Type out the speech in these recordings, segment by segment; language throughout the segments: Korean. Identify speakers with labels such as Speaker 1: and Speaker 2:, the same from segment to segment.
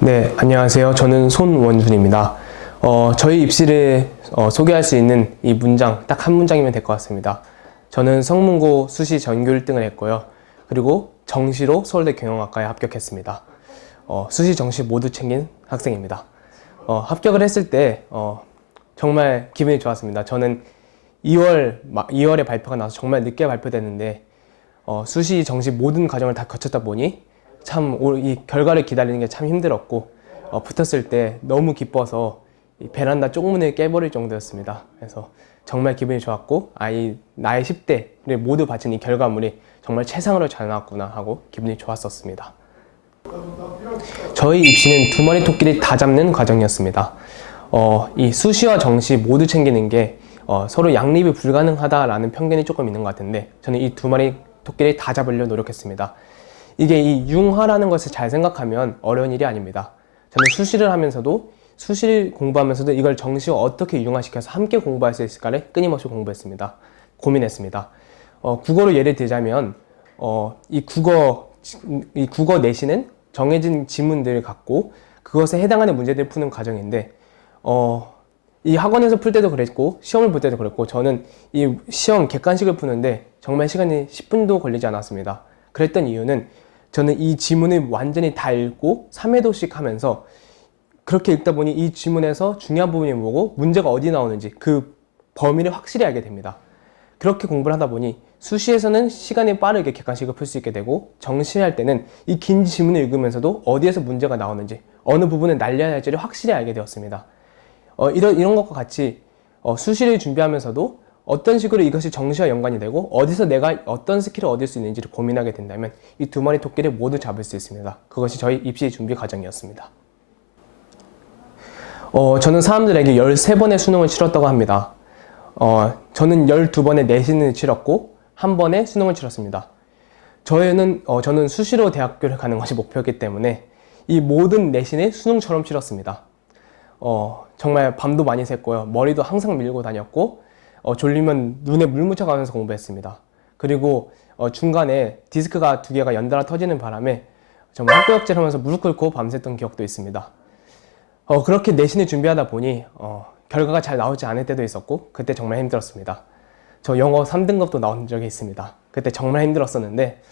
Speaker 1: 네, 안녕하세요. 저는 손원준입니다. 어, 저희 입시를 어, 소개할 수 있는 이 문장 딱 한 문장이면 될 것 같습니다. 저는 성문고 수시 전교 1등을 했고요. 그리고 정시로 서울대 경영학과에 합격했습니다. 어, 수시 정시 모두 챙긴 학생입니다. 어, 합격을 했을 때 어, 정말 기분이 좋았습니다. 저는 2월 2월에 발표가 나서 정말 늦게 발표됐는데 어, 수시 정시 모든 과정을 다 거쳤다 보니 참 이 결과를 기다리는 게 참 힘들었고 어, 붙었을 때 너무 기뻐서 이 베란다 쪽문을 깨버릴 정도였습니다. 그래서 정말 기분이 좋았고 아이 나의 10대를 모두 바친 이 결과물이 정말 최상으로 잘 나왔구나 하고 기분이 좋았었습니다. 저희 입시는 두 마리 토끼를 다 잡는 과정이었습니다. 어, 이 수시와 정시 모두 챙기는 게 어, 서로 양립이 불가능하다라는 편견이 조금 있는 것 같은데 저는 이 두 마리 토끼를 다 잡으려 노력했습니다. 이게 이 융화라는 것을 잘 생각하면 어려운 일이 아닙니다. 저는 수시를 하면서도 수시를 공부하면서도 이걸 정시와 어떻게 융화시켜서 함께 공부할 수 있을까를 끊임없이 공부했습니다. 고민했습니다. 어, 국어로 예를 들자면 어, 이 국어 이 국어 내신은 정해진 지문들을 갖고 그것에 해당하는 문제들을 푸는 과정인데 어, 이 학원에서 풀 때도 그랬고 시험을 볼 때도 그랬고 저는 이 시험 객관식을 푸는데 정말 시간이 10분도 걸리지 않았습니다. 그랬던 이유는 저는 이 지문을 완전히 다 읽고 3회도씩 하면서 그렇게 읽다 보니 이 지문에서 중요한 부분이 뭐고 문제가 어디 나오는지 그 범위를 확실히 알게 됩니다. 그렇게 공부를 하다 보니 수시에서는 시간이 빠르게 객관식을 풀 수 있게 되고 정시할 때는 이 긴 지문을 읽으면서도 어디에서 문제가 나오는지 어느 부분을 날려야 할지를 확실히 알게 되었습니다. 어, 이런, 이런 것과 같이 어, 수시를 준비하면서도 어떤 식으로 이것이 정시와 연관이 되고 어디서 내가 어떤 스킬을 얻을 수 있는지를 고민하게 된다면 이 두 마리 토끼를 모두 잡을 수 있습니다. 그것이 저희 입시 준비 과정이었습니다. 어, 저는 사람들에게 13번의 수능을 치렀다고 합니다. 어, 저는 12번의 내신을 치렀고 한 번에 수능을 치렀습니다. 저희는 어, 저는 수시로 대학교를 가는 것이 목표였기 때문에 이 모든 내신을 수능처럼 치렀습니다. 어, 정말 밤도 많이 샜고요. 머리도 항상 밀고 다녔고 어, 졸리면 눈에 물 묻혀가면서 공부했습니다. 그리고 어, 중간에 디스크가 두 개가 연달아 터지는 바람에 정말 학교역질 하면서 무릎 꿇고 밤샜던 기억도 있습니다. 어, 그렇게 내신을 준비하다 보니 어, 결과가 잘 나오지 않을 때도 있었고 그때 정말 힘들었습니다. 저 영어 3등급도 나온 적이 있습니다. 그때 정말 힘들었었는데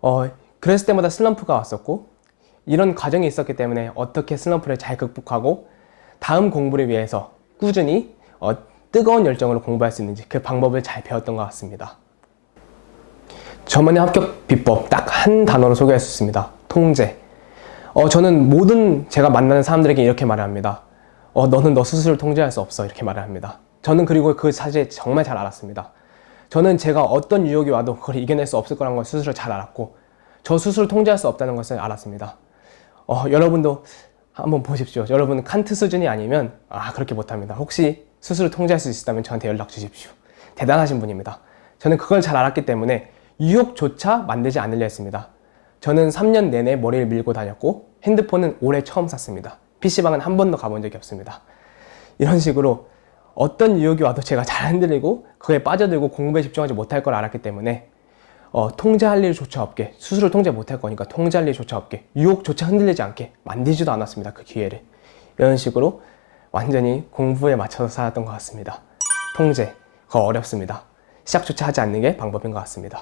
Speaker 1: 어, 그랬을 때마다 슬럼프가 왔었고 이런 과정이 있었기 때문에 어떻게 슬럼프를 잘 극복하고 다음 공부를 위해서 꾸준히 어, 뜨거운 열정으로 공부할 수 있는지 그 방법을 잘 배웠던 것 같습니다. 저만의 합격 비법 딱 한 단어로 소개할 수 있습니다. 통제. 어, 저는 모든 제가 만나는 사람들에게 이렇게 말을 합니다. 어, 너는 너 스스로를 통제할 수 없어. 이렇게 말을 합니다. 저는 그리고 그 사실 정말 잘 알았습니다. 저는 제가 어떤 유혹이 와도 그걸 이겨낼 수 없을 거라는 걸 스스로 잘 알았고, 저 스스로 통제할 수 없다는 것을 알았습니다. 어, 여러분도 한번 보십시오. 여러분 칸트 수준이 아니면, 아, 그렇게 못합니다. 혹시 스스로 통제할 수 있다면 저한테 연락 주십시오. 대단하신 분입니다. 저는 그걸 잘 알았기 때문에 유혹조차 만들지 않으려 했습니다. 저는 3년 내내 머리를 밀고 다녔고 핸드폰은 올해 처음 샀습니다. PC방은 한 번도 가본 적이 없습니다. 이런 식으로 어떤 유혹이 와도 제가 잘 흔들리고 그에 빠져들고 공부에 집중하지 못할 걸 알았기 때문에 어, 통제할 일조차 없게 스스로 통제 못할 거니까 통제할 일조차 없게 유혹조차 흔들리지 않게 만들지도 않았습니다. 그 기회를 이런 식으로 완전히 공부에 맞춰서 살았던 것 같습니다. 통제 그거 어렵습니다. 시작조차 하지 않는 게 방법인 것 같습니다.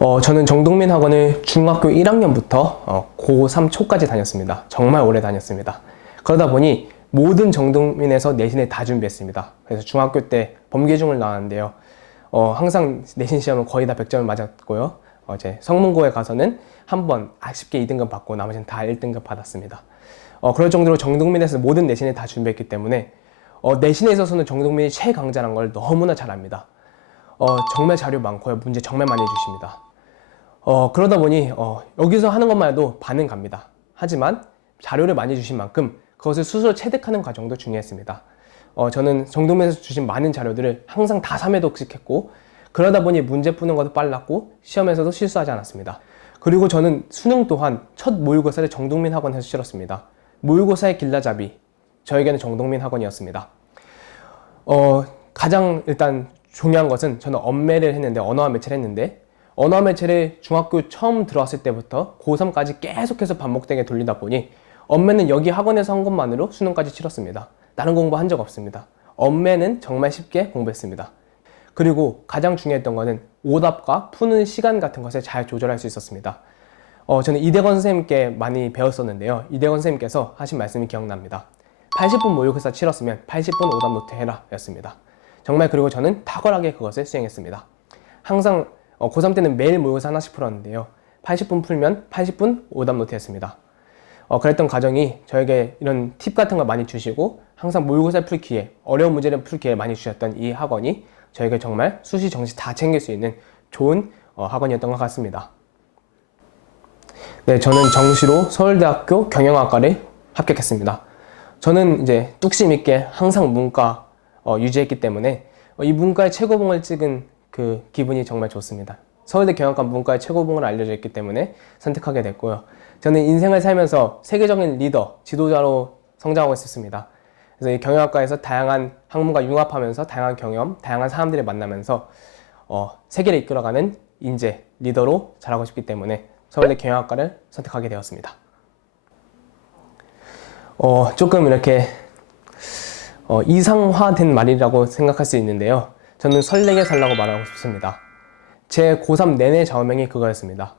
Speaker 1: 어, 저는 정동민 학원을 중학교 1학년부터 어, 고3 초까지 다녔습니다. 정말 오래 다녔습니다. 그러다 보니 모든 정동민에서 내신을 다 준비했습니다. 그래서 중학교 때 범계중을 나왔는데요. 어, 항상 내신 시험은 거의 다 100점을 맞았고요. 어, 제 성문고에 가서는 한 번 아쉽게 2등급 받고 나머지는 다 1등급 받았습니다. 어, 그럴 정도로 정동민에서 모든 내신을 다 준비했기 때문에 어, 내신에 있어서는 정동민이 최강자란 걸 너무나 잘 압니다. 어, 정말 자료 많고요. 문제 정말 많이 주십니다. 어, 그러다 보니 어, 여기서 하는 것만 해도 반은 갑니다. 하지만 자료를 많이 주신 만큼 그것을 스스로 체득하는 과정도 중요했습니다. 어, 저는 정동민에서 주신 많은 자료들을 항상 다 3회독씩 했고 그러다 보니 문제 푸는 것도 빨랐고 시험에서도 실수하지 않았습니다. 그리고 저는 수능 또한 첫 모의고사를 정동민 학원에서 치렀습니다. 모의고사의 길라잡이 저에게는 정동민 학원이었습니다. 어, 가장 일단 중요한 것은 저는 언매를 했는데 언어와 매체를 했는데 언어 매체를 중학교 처음 들어왔을 때부터 고3까지 계속해서 반복되게 돌리다 보니 엄매는 여기 학원에서 한 것만으로 수능까지 치렀습니다. 다른 공부 한 적 없습니다. 엄매는 정말 쉽게 공부했습니다. 그리고 가장 중요했던 것은 오답과 푸는 시간 같은 것을 잘 조절할 수 있었습니다. 어, 저는 이대건 선생님께 많이 배웠었는데요. 이대건 선생님께서 하신 말씀이 기억납니다. 80분 모의고사 치렀으면 80분 오답 노트 해라 였습니다. 정말 그리고 저는 탁월하게 그것을 수행했습니다. 항상 어, 고3 때는 매일 모의고사 하나씩 풀었는데요. 80분 풀면 80분 오답 노트 했습니다. 어, 그랬던 과정이 저에게 이런 팁 같은 걸 많이 주시고 항상 모의고사 풀 기회, 어려운 문제를 풀 기회 많이 주셨던 이 학원이 저에게 정말 수시, 정시 다 챙길 수 있는 좋은 어, 학원이었던 것 같습니다. 네, 저는 정시로 서울대학교 경영학과를 합격했습니다. 저는 이제 뚝심 있게 항상 문과 어, 유지했기 때문에 어, 이 문과의 최고봉을 찍은 그 기분이 정말 좋습니다. 서울대 경영학과 문과의 최고봉을 알려져 있기 때문에 선택하게 됐고요. 저는 인생을 살면서 세계적인 리더, 지도자로 성장하고 있었습니다. 그래서 이 경영학과에서 다양한 학문과 융합하면서 다양한 경험, 다양한 사람들을 만나면서 어, 세계를 이끌어가는 인재, 리더로 자라고 싶기 때문에 서울대 경영학과를 선택하게 되었습니다. 어, 조금 이렇게 어, 이상화된 말이라고 생각할 수 있는데요. 저는 설레게 살라고 말하고 싶습니다. 제 고3 내내 좌우명이 그거였습니다.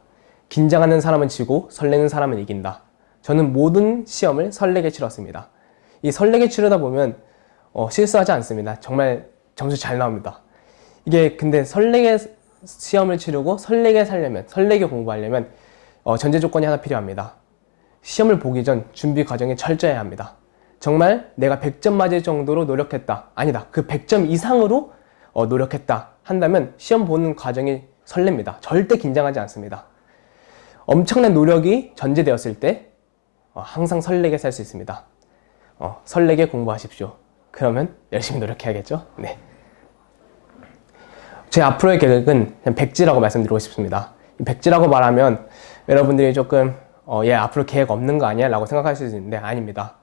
Speaker 1: 긴장하는 사람은 지고 설레는 사람은 이긴다. 저는 모든 시험을 설레게 치렀습니다. 이 설레게 치르다 보면 어, 실수하지 않습니다. 정말 점수 잘 나옵니다. 이게 근데 설레게 시험을 치르고 설레게 살려면 설레게 공부하려면 어, 전제 조건이 하나 필요합니다. 시험을 보기 전 준비 과정이 철저해야 합니다. 정말 내가 100점 맞을 정도로 노력했다. 아니다. 그 100점 이상으로 어, 노력했다. 한다면 시험 보는 과정이 설렙니다. 절대 긴장하지 않습니다. 엄청난 노력이 전제되었을 때 어, 항상 설레게 살 수 있습니다. 어, 설레게 공부하십시오. 그러면 열심히 노력해야겠죠? 네. 제 앞으로의 계획은 그냥 백지라고 말씀드리고 싶습니다. 이 백지라고 말하면 여러분들이 조금 어, 얘 앞으로 계획 없는 거 아니야? 라고 생각할 수 있는데 아닙니다.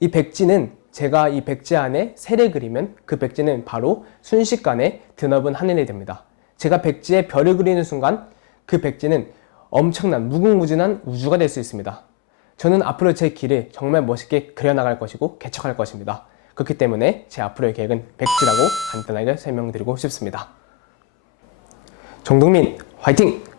Speaker 1: 이 백지는 제가 이 백지 안에 세를 그리면 그 백지는 바로 순식간에 드넓은 하늘이 됩니다. 제가 백지에 별을 그리는 순간 그 백지는 엄청난 무궁무진한 우주가 될 수 있습니다. 저는 앞으로 제 길을 정말 멋있게 그려나갈 것이고 개척할 것입니다. 그렇기 때문에 제 앞으로의 계획은 백지라고 간단하게 설명드리고 싶습니다. 정동민 화이팅!